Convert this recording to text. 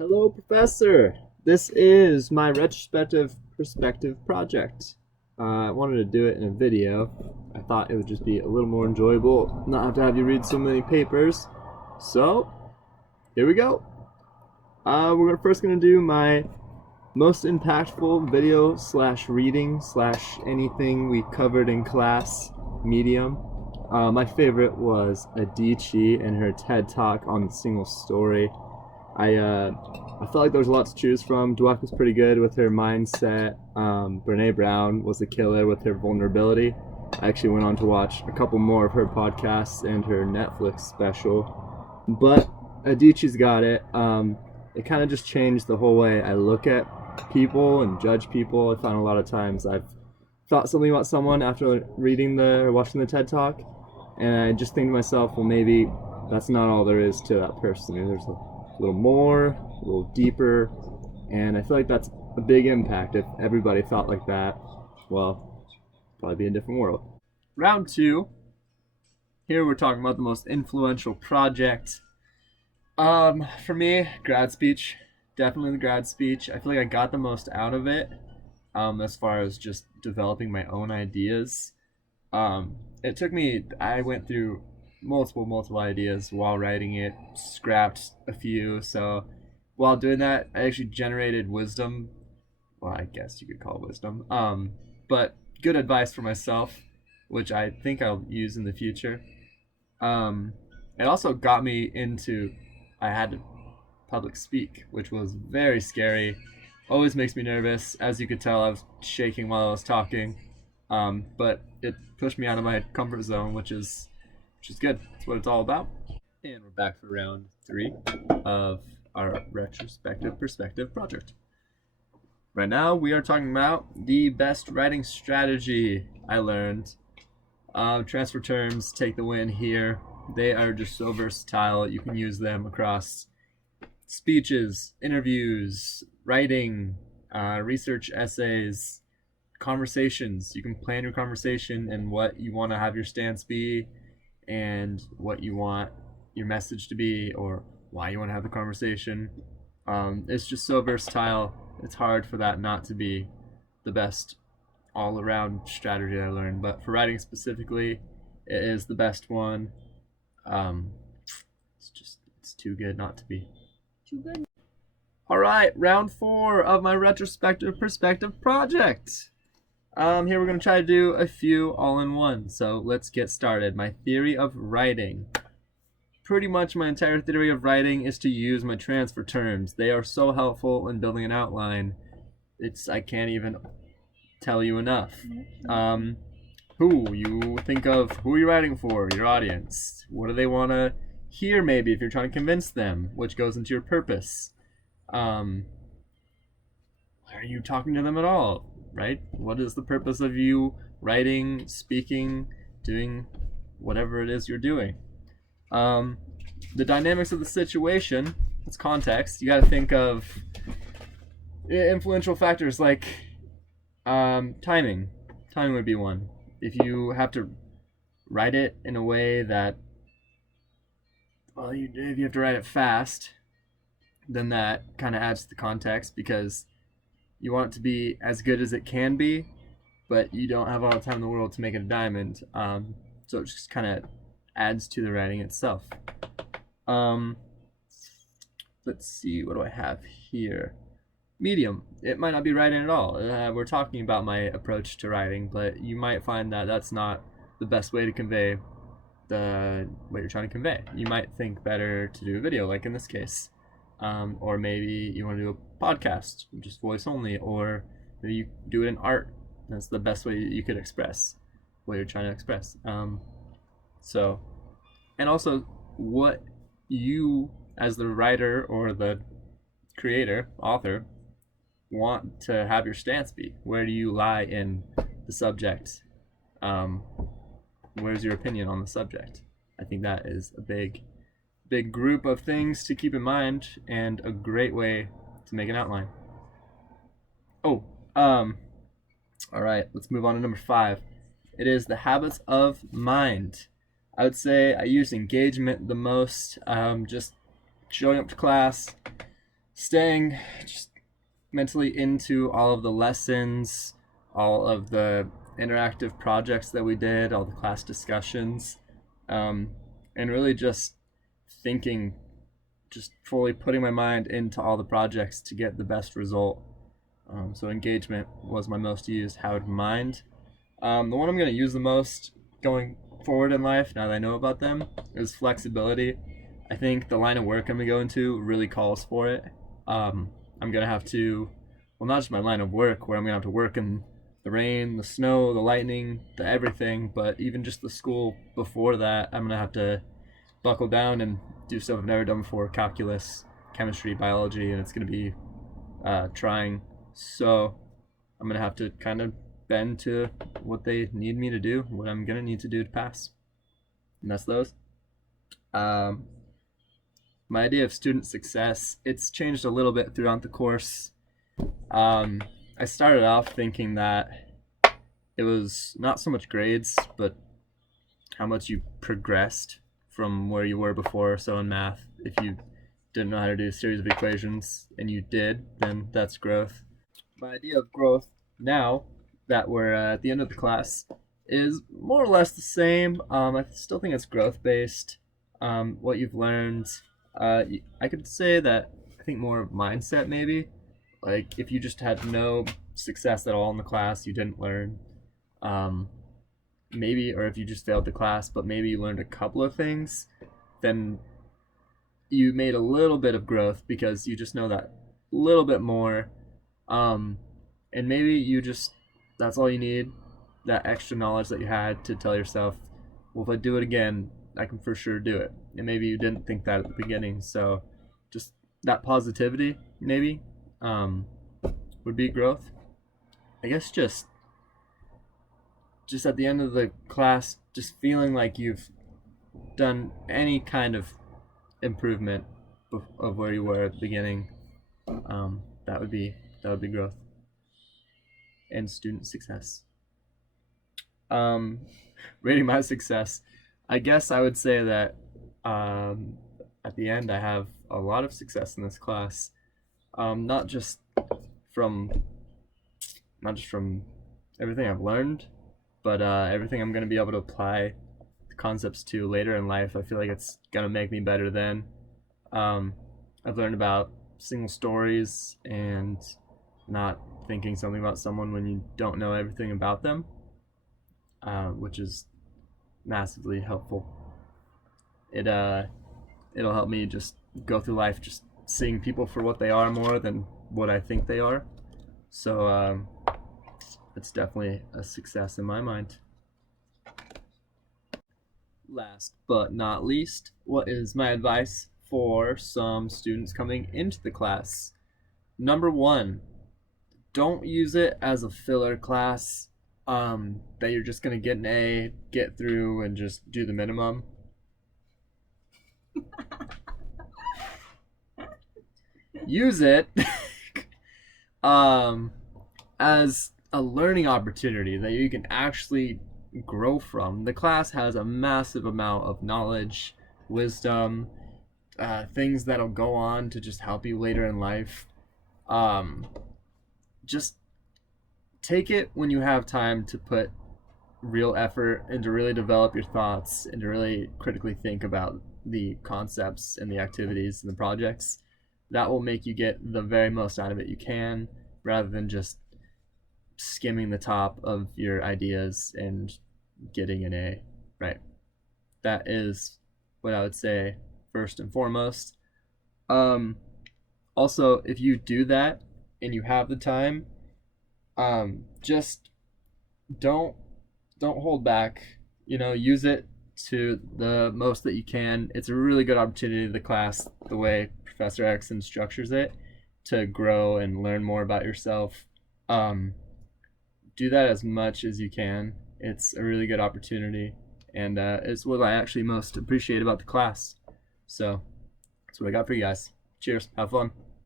Hello, Professor. This is my retrospective perspective project. I wanted to do it in a video. I thought it would just be a little more enjoyable, not have to have you read so many papers. So, here we go. We're first going to do my most impactful video slash reading slash anything we covered in class medium. My favorite was Adichie and her TED Talk on the single story. I felt like there was a lot to choose from. Dweck was pretty good with her mindset. Brene Brown was a killer with her vulnerability. I actually went on to watch a couple more of her podcasts and her Netflix special. But Adichie's got it. It kind of just changed the whole way I look at people and judge people. I found a lot of times I've thought something about someone after reading or watching the TED Talk, and I just think to myself, well, maybe that's not all there is to that person. There's a little more, a little deeper, and I feel like that's a big impact. If everybody thought like that, well, probably be a different world. Round two. Here we're talking about the most influential project. For me, grad speech. Definitely the grad speech. I feel like I got the most out of it, as far as just developing my own ideas. It took me, I went through multiple ideas while writing it, scrapped a few. So while doing that, I actually generated wisdom. Well, I guess you could call it wisdom. But good advice for myself, which I think I'll use in the future. It also got me into, I had to public speak, which was very scary. Always makes me nervous. As you could tell, I was shaking while I was talking. But it pushed me out of my comfort zone, which is good. That's what it's all about. And we're back for round three of our retrospective perspective project. Right now, we are talking about the best writing strategy I learned. Transfer terms take the win here. They are just so versatile. You can use them across speeches, interviews, writing, research essays, conversations. You can plan your conversation and what you want to have your stance be, and what you want your message to be, or why you want to have the conversation. It's just so versatile. It's hard for that not to be the best all-around strategy I learned. But for writing specifically, it is the best one. It's too good not to be. Too good. All right, round four of my retrospective perspective project. Here we're going to try to do a few all in one. So let's get started. My theory of writing. Pretty much my entire theory of writing is to use my transfer terms. They are so helpful in building an outline. I can't even tell you enough. Who you think of, who are you writing for? Your audience. What do they want to hear, maybe, if you're trying to convince them, which goes into your purpose. Are you talking to them at all? Right? What is the purpose of you writing, speaking, doing whatever it is you're doing? The dynamics of the situation, it's context. You got to think of influential factors like timing. Timing would be one. If you have to write it in a way that, well, if you have to write it fast, then that kind of adds to the context, because you want it to be as good as it can be, but you don't have all the time in the world to make it a diamond. So it just kind of adds to the writing itself. Let's see, what do I have here? Medium. It might not be writing at all. We're talking about my approach to writing, but you might find that that's not the best way to convey what you're trying to convey. You might think better to do a video, like in this case. Or maybe you want to do a podcast, just voice only, or maybe you do it in art. That's the best way you could express what you're trying to express. And also what you, as the writer or the creator, author, want to have your stance be. Where do you lie in the subject? Where's your opinion on the subject? I think that is a big group of things to keep in mind, and a great way to make an outline. All right, let's move on to number 5. It is the habits of mind. I would say I use engagement the most. Just showing up to class, staying just mentally into all of the lessons, all of the interactive projects that we did, all the class discussions, and really just thinking, just fully putting my mind into all the projects to get the best result. So engagement was my most used how to mind. The one I'm going to use the most going forward in life, now that I know about them, is flexibility. I think the line of work I'm going to go into really calls for it. I'm going to have to, well, not just my line of work, where I'm going to have to work in the rain, the snow, the lightning, the everything, but even just the school before that, I'm going to have to buckle down and do stuff I've never done before, calculus, chemistry, biology, and it's going to be trying. So I'm going to have to kind of bend to what they need me to do, what I'm going to need to do to pass. And that's those. My idea of student success, it's changed a little bit throughout the course. I started off thinking that it was not so much grades, but how much you progressed from where you were before. So in math, if you didn't know how to do a series of equations and you did, then that's growth. My idea of growth now that we're at the end of the class is more or less the same. I still think it's growth based. What you've learned, I could say that I think more mindset maybe. Like if you just had no success at all in the class, you didn't learn. Maybe, or if you just failed the class, but maybe you learned a couple of things, then you made a little bit of growth because you just know that little bit more. And maybe you just, that's all you need, that extra knowledge that you had to tell yourself, well, if I do it again, I can for sure do it. And maybe you didn't think that at the beginning. So just that positivity, maybe, would be growth. I guess just at the end of the class, just feeling like you've done any kind of improvement of where you were at the beginning, that would be growth and student success. Rating my success, I guess I would say that at the end I have a lot of success in this class, not just from everything I've learned, but everything I'm going to be able to apply the concepts to later in life. I feel like it's going to make me better then. I've learned about single stories and not thinking something about someone when you don't know everything about them, which is massively helpful. It'll help me just go through life just seeing people for what they are more than what I think they are. So it's definitely a success in my mind. Last but not least, what is my advice for some students coming into the class? Number one, don't use it as a filler class that you're just going to get an A, get through, and just do the minimum. Use it as a learning opportunity that you can actually grow from. The class has a massive amount of knowledge, wisdom, things that'll go on to just help you later in life. Just take it when you have time to put real effort and to really develop your thoughts and to really critically think about the concepts and the activities and the projects. That will make you get the very most out of it you can, rather than just skimming the top of your ideas and getting an A, right? That is what I would say first and foremost. Also, if you do that and you have the time, just don't hold back. Use it to the most that you can. It's a really good opportunity to the class, the way Professor Erickson structures it, to grow and learn more about yourself. Do that as much as you can. It's a really good opportunity, and it's what I actually most appreciate about the class. So that's what I got for you guys. Cheers. Have fun.